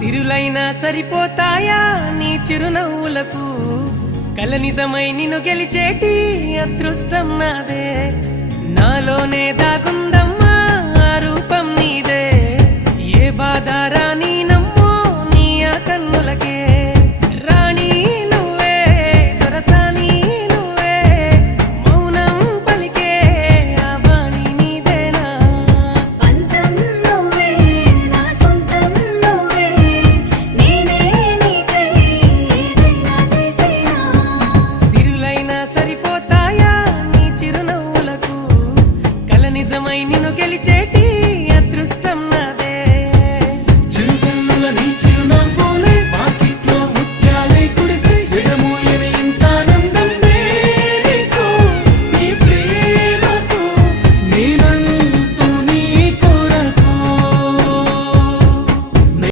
సిరులైనా సరిపోతాయా నీ చిరునవ్వులకు కల నిజమై నిన్ను గెలిచేటి అదృష్టం నాదే నాలోనే దాగుందమ్మా ఆ రూపం నీదే ఏ బాధ రాని